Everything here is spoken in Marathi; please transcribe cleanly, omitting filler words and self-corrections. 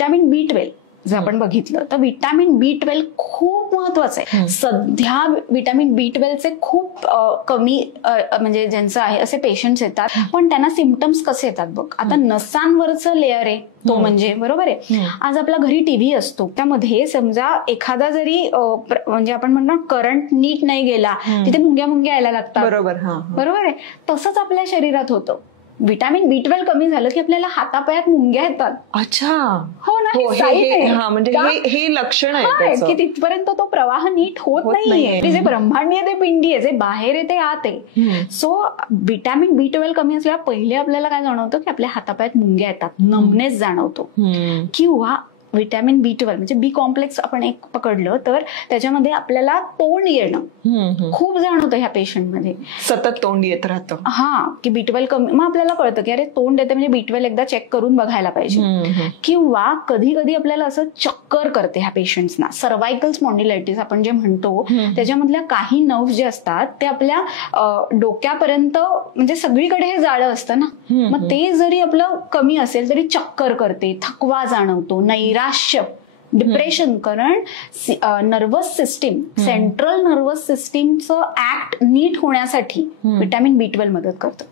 व्हिटॅमिन बी12 जर आपण बघितलं तर व्हिटॅमिन बी12 खूप महत्वाचं आहे. सध्या व्हिटॅमिन बी12चे खूप कमी म्हणजे ज्यांचं आहे असे पेशंट्स येतात, पण त्यांना सिम्पटम्स कसे येतात बघ. आता नसांवरचं लेअर आहे तो म्हणजे बरोबर आहे. आज आपल्या घरी टीव्ही असतो, त्यामध्ये समजा एखादा जरी म्हणजे आपण म्हणतो करंट नीट नाही गेला, तिथे मुंग्या मुंग्या यायला लागतात. बरोबर आहे. तसंच आपल्या शरीरात होतं. व्हिटॅमिन बी12 कमी झालं की आपल्याला हातापायात मुंग्या येतात. अच्छा. हो ना, म्हणजे हे लक्षण आहे की तिथपर्यंत तो प्रवाह नीट होत नाहीये. जे ब्रह्मांड आहे ते पिंडी आहे, जे बाहेर आहे ते आत आहे. सो व्हिटॅमिन बी12 कमी असल्यावर पहिले आपल्याला काय जाणवतं की आपल्या हातापायात मुंग्या येतात, नमनेस जाणवतो. किंवा व्हिटॅमिन बी12 म्हणजे बी कॉम्प्लेक्स आपण एक पकडलं तर त्याच्यामध्ये आपल्याला तोंड येणं खूप जाणवतं ह्या पेशंटमध्ये. सतत तोंड येत राहतं. की बी12 कमी, मग आपल्याला कळतं की अरे तोंड येते म्हणजे बी12 एकदा चेक करून बघायला पाहिजे. किंवा कधी कधी आपल्याला असं चक्कर करते ह्या पेशंट्सना. सर्वायकल स्पॉन्डिलायटिस आपण जे म्हणतो त्याच्यामधल्या काही नर्व्ह जे असतात ते आपल्या डोक्यापर्यंत म्हणजे सगळीकडे हे जाळं असतं ना, मग ते जरी आपलं कमी असेल तरी चक्कर करते, थकवा जाणवतो, नैराश्य, डिप्रेशन. कारण नर्वस सिस्टीम, सेंट्रल नर्वस सिस्टीमचं ऍक्ट नीट होण्यासाठी व्हिटॅमिन बी12 मदत करतं.